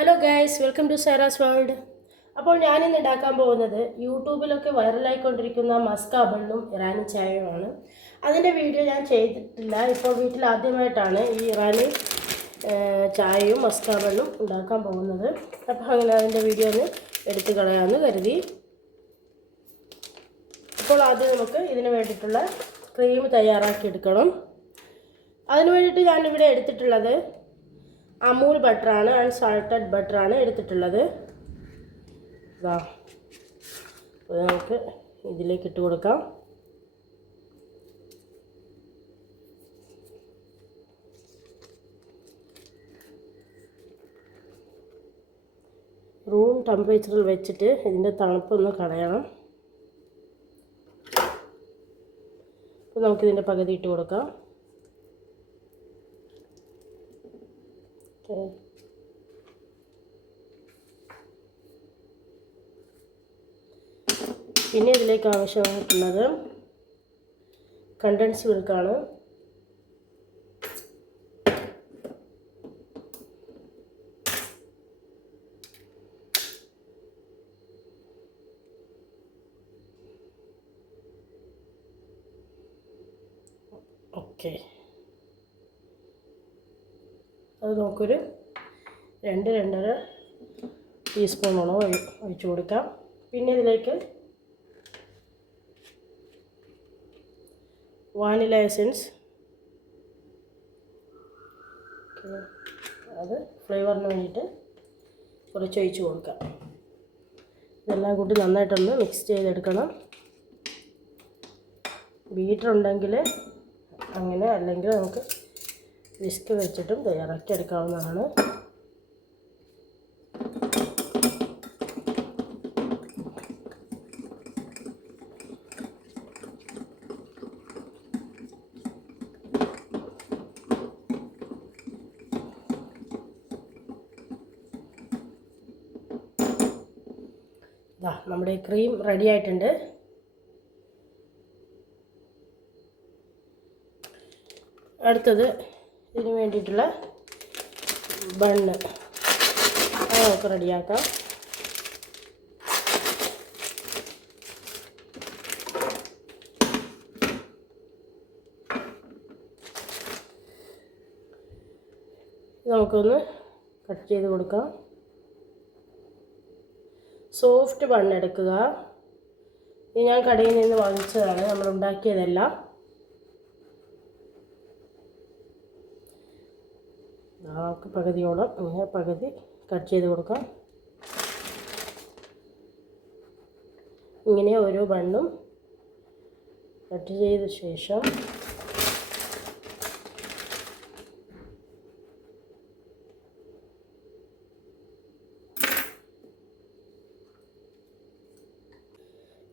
Hello guys, welcome to Sara's world. അപ്പോൾ ഞാനിന്ന് ഉണ്ടാക്കാൻ പോകുന്നത് യൂട്യൂബിലൊക്കെ വൈറലായിക്കൊണ്ടിരിക്കുന്ന മസ്ക ബണ്ണും ഇറാനി ചായയുമാണ്. അതിൻ്റെ വീഡിയോ ഞാൻ ചെയ്തിട്ടില്ല. ഇപ്പോൾ വീട്ടിൽ ആദ്യമായിട്ടാണ് ഈ ഇറാനി ചായയും മസ്ക ബണ്ണും ഉണ്ടാക്കാൻ പോകുന്നത്. അപ്പോൾ അങ്ങനെ അതിൻ്റെ വീഡിയോ ഒന്ന് എടുത്തു കളയാമെന്ന് കരുതി. അപ്പോൾ ആദ്യം നമുക്ക് ഇതിന് വേണ്ടിയിട്ടുള്ള ക്രീം തയ്യാറാക്കി എടുക്കണം. അതിന് വേണ്ടിയിട്ട് ഞാനിവിടെ എടുത്തിട്ടുള്ളത് അമൂൽ ബട്ടറാണ്, അൺസാൾട്ടഡ് ബട്ടറാണ് എടുത്തിട്ടുള്ളത്. ഇതാ നമുക്ക് ഇതിലേക്ക് ഇട്ട് കൊടുക്കാം. റൂം ടെമ്പറേച്ചറിൽ വെച്ചിട്ട് ഇതിൻ്റെ തണുപ്പൊന്ന് കളയണം. അപ്പോൾ നമുക്കിതിൻ്റെ പകുതി ഇട്ട് കൊടുക്കാം. പിന്നെ ഇതിലേക്ക് ആവശ്യമായിട്ടുള്ളത് കണ്ടൻസ് മിൽക്കാണ്. ഓക്കെ, അത് നമുക്കൊരു 2-2.5 ടീസ്പൂണോളം ഒഴിച്ചു കൊടുക്കാം. പിന്നെ ഇതിലേക്ക് വാനില എസൻസ്, അത് ഫ്ലേവറിന് വേണ്ടിയിട്ട് കുറച്ച് ഒഴിച്ച് കൊടുക്കാം. ഇതെല്ലാം കൂടി നന്നായിട്ടൊന്ന് മിക്സ് ചെയ്തെടുക്കണം. ബീറ്റർ ഉണ്ടെങ്കിൽ അങ്ങനെ, അല്ലെങ്കിൽ നമുക്ക് വിസ്ക് വെച്ചിട്ടും തയ്യാറാക്കി എടുക്കാവുന്നതാണ്. നമ്മുടെ ക്രീം റെഡി ആയിട്ടുണ്ട്. അടുത്തത് ഇതിന് വേണ്ടിയിട്ടുള്ള ബണ്ണ് അത് നമുക്ക് റെഡിയാക്കാം. നമുക്കൊന്ന് കട്ട് ചെയ്ത് കൊടുക്കാം. സോഫ്റ്റ് ബണ്ണ് എടുക്കുക. ഇത് ഞാൻ കടയിൽ നിന്ന് വാങ്ങിച്ചതാണ്, നമ്മൾ ഉണ്ടാക്കിയതല്ല. നമുക്ക് പകുതിയോളം ഇങ്ങനെ പകുതി കട്ട് ചെയ്ത് കൊടുക്കാം. ഇങ്ങനെ ഓരോ ബണ്ണും കട്ട് ചെയ്ത ശേഷം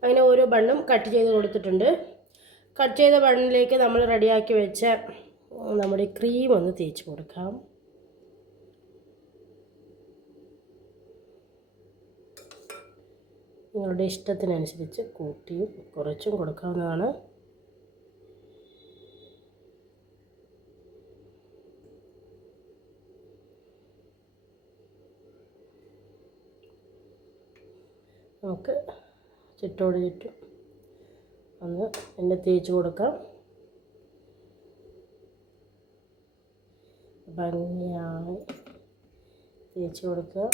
അങ്ങനെ ഓരോ ബണ്ണും കട്ട് ചെയ്ത് കൊടുത്തിട്ടുണ്ട്. കട്ട് ചെയ്ത ബണ്ണിലേക്ക് നമ്മൾ റെഡിയാക്കി വെച്ച നമ്മുടെ ക്രീം ഒന്ന് തേച്ച് കൊടുക്കാം. നിങ്ങളുടെ ഇഷ്ടത്തിനനുസരിച്ച് കൂട്ടിയും കുറച്ചും കൊടുക്കാവുന്നതാണ്. നമുക്ക് ചുറ്റോട് ചുറ്റും ഒന്ന് എണ്ണ തേച്ച് കൊടുക്കാം. ഭംഗിയായി തേച്ച് കൊടുക്കുക.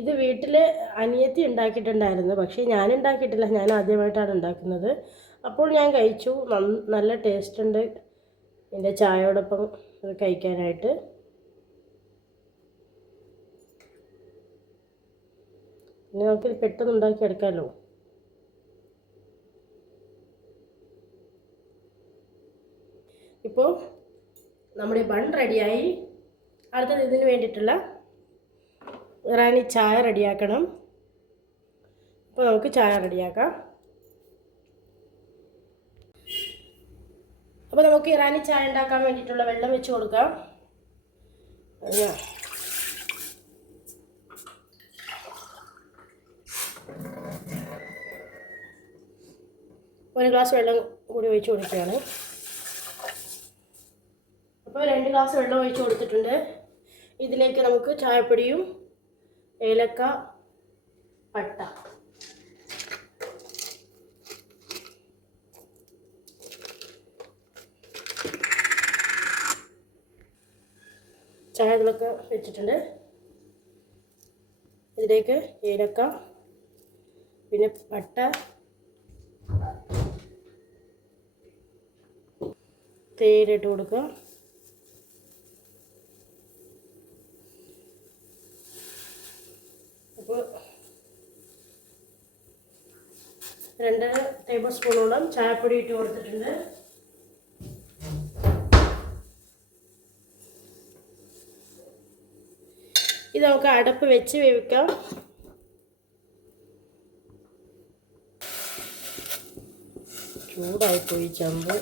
ഇത് വീട്ടിൽ അനിയത്തി ഉണ്ടാക്കിയിട്ടുണ്ടായിരുന്നു, പക്ഷേ ഞാൻ ഉണ്ടാക്കിയിട്ടില്ല. ഞാൻ ആദ്യമായിട്ടാണ് ഉണ്ടാക്കുന്നത്. അപ്പോൾ ഞാൻ കഴിച്ചു. നല്ല ടേസ്റ്റ് ഉണ്ട് എൻ്റെ ചായയോടൊപ്പം കഴിക്കാനായിട്ട്. പിന്നെ നമുക്ക് പെട്ടെന്ന് ഉണ്ടാക്കിയെടുക്കാമല്ലോ. ഇപ്പോൾ നമ്മുടെ ബൺ റെഡിയായി. അടുത്തത് ഇതിന് വേണ്ടിയിട്ടുള്ള ഇറാനി ചായ റെഡിയാക്കണം. അപ്പോൾ നമുക്ക് ചായ റെഡിയാക്കാം. അപ്പോൾ നമുക്ക് ഇറാനി ചായ ഉണ്ടാക്കാൻ വേണ്ടിയിട്ടുള്ള വെള്ളം വെച്ച് കൊടുക്കാം. ഒരു ഗ്ലാസ് വെള്ളം കൂടി ഒഴിച്ച് കൊടുക്കുകയാണ്. അപ്പോൾ അപ്പോൾ 2 ഗ്ലാസ് വെള്ളം ഒഴിച്ച് കൊടുത്തിട്ടുണ്ട്. ഇതിലേക്ക് നമുക്ക് ചായപ്പൊടിയും ഏലക്ക, പട്ട, ചായ ഇതിലൊക്കെ വെച്ചിട്ടുണ്ട്. ഇതിലേക്ക് ഏലക്ക, പിന്നെ പട്ട, തേയില ഇട്ട് കൊടുക്കുക. അപ്പോൾ 2 ടേബിൾ സ്പൂണോളം ചായപ്പൊടി ഇട്ട് കൊടുത്തിട്ടുണ്ട്. ഇത് നമുക്ക് അടപ്പ് വെച്ച് വേവിക്കാം. ചൂടായിപ്പോയി ചമ്പ്.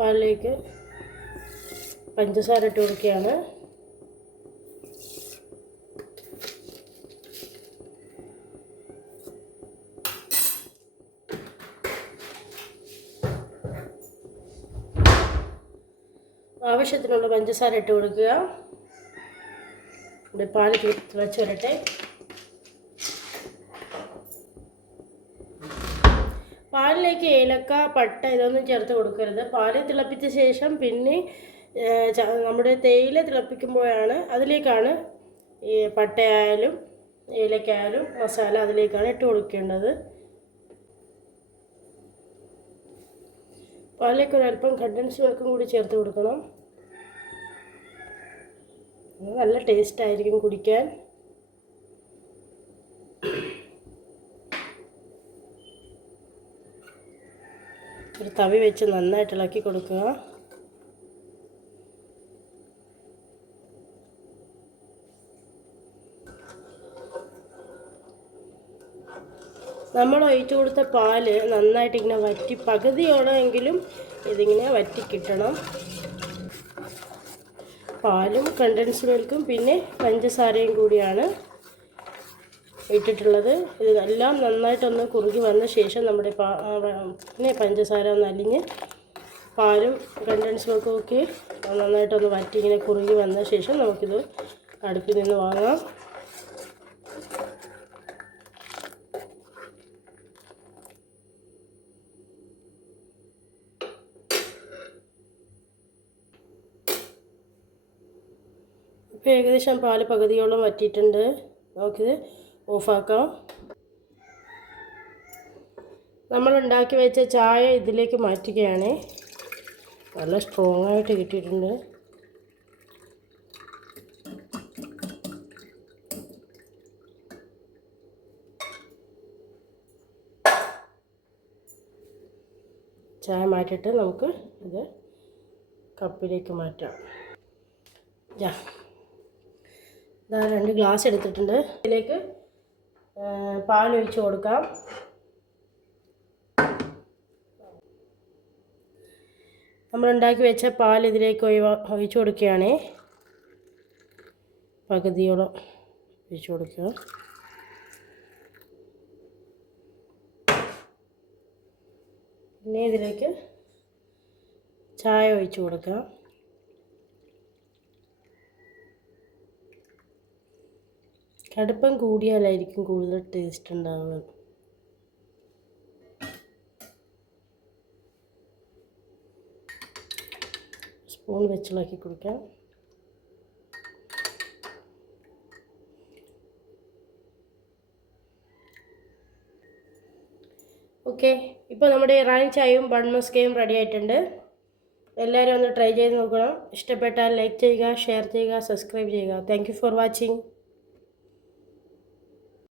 പാലിലേക്ക് പഞ്ചസാര ഇട്ട് കൊടുക്കുകയാണ്. ആവശ്യത്തിനുള്ള പഞ്ചസാര ഇട്ട് കൊടുക്കുക. ഇവിടെ പാല് തിളച്ച് വരട്ടെ. പാലിലേക്ക് ഏലക്ക, പട്ട ഇതൊന്നും ചേർത്ത് കൊടുക്കരുത്. പാല് തിളപ്പിച്ച ശേഷം പിന്നെ നമ്മുടെ തേയില തിളപ്പിക്കുമ്പോഴാണ് അതിലേക്കാണ് ഈ പട്ടയായാലും ഏലക്കായാലും മസാല അതിലേക്കാണ് ഇട്ട് കൊടുക്കേണ്ടത്. പാലിലേക്ക് ഒരല്പം കണ്ടൻസ് മിൽക്കും കൂടി ചേർത്ത് കൊടുക്കണം. നല്ല ടേസ്റ്റ് ആയിരിക്കും കുടിക്കാൻ. ഒരു തവി വെച്ച് നന്നായിട്ട് ഇളക്കി കൊടുക്കുക. നമ്മൾ ഒഴിച്ചു കൊടുത്ത പാല് നന്നായിട്ട് ഇങ്ങനെ വറ്റി പകുതിയോളമെങ്കിലും ഇതിങ്ങനെ വറ്റി കിട്ടണം. പാലും കണ്ടൻസ് മിൽക്കും പിന്നെ പഞ്ചസാരയും കൂടിയാണ് ഇട്ടിട്ടുള്ളത്. ഇതെല്ലാം നന്നായിട്ടൊന്ന് കുറുകി വന്ന ശേഷം നമ്മുടെ പിന്നെ പഞ്ചസാര ഒന്ന് അലിഞ്ഞ് പാലും കണ്ടൻസ് മിൽക്കും ഒക്കെ നന്നായിട്ടൊന്ന് വറ്റി ഇങ്ങനെ കുറുകി വന്ന ശേഷം നമുക്കിത് അടുപ്പിൽ നിന്ന് വാങ്ങാം. ഇപ്പോൾ ഏകദേശം പാല് പകുതിയോളം വറ്റിയിട്ടുണ്ട്. നമുക്കിത് ഓഫാക്കാം. നമ്മൾ ഉണ്ടാക്കി വെച്ച ചായ ഇതിലേക്ക് മാറ്റുകയാണ്. നല്ല സ്ട്രോങ് ആയിട്ട് കിട്ടിയിട്ടുണ്ട്. ചായ മാറ്റിയിട്ട് നമുക്ക് ഇത് കപ്പിലേക്ക് മാറ്റാം. ഇതാ 2 ഗ്ലാസ് എടുത്തിട്ടുണ്ട്. ഇതിലേക്ക് പാലൊഴിച്ച് കൊടുക്കാം. നമ്മളുണ്ടാക്കി വെച്ച പാൽ ഇതിലേക്ക് ഒഴിച്ച് കൊടുക്കുകയാണ്. പകുതിയോളം ഒഴിച്ച് കൊടുക്കുക. പിന്നെ ഇതിലേക്ക് ചായ ഒഴിച്ച് കൊടുക്കാം. കടുപ്പം കൂടിയാലായിരിക്കും കൂടുതൽ ടേസ്റ്റ് ഉണ്ടാവുക. സ്പൂൺ വെച്ചിളക്കി കൊടുക്കാം. ഓക്കെ, ഇപ്പോൾ നമ്മുടെ ഇറാനി ചായയും ബൺ മസ്കയും റെഡി ആയിട്ടുണ്ട്. എല്ലാവരും ഒന്ന് ട്രൈ ചെയ്ത് നോക്കണം. ഇഷ്ടപ്പെട്ടാൽ ലൈക്ക് ചെയ്യുക, ഷെയർ ചെയ്യുക, സബ്സ്ക്രൈബ് ചെയ്യുക. Thank you for watching.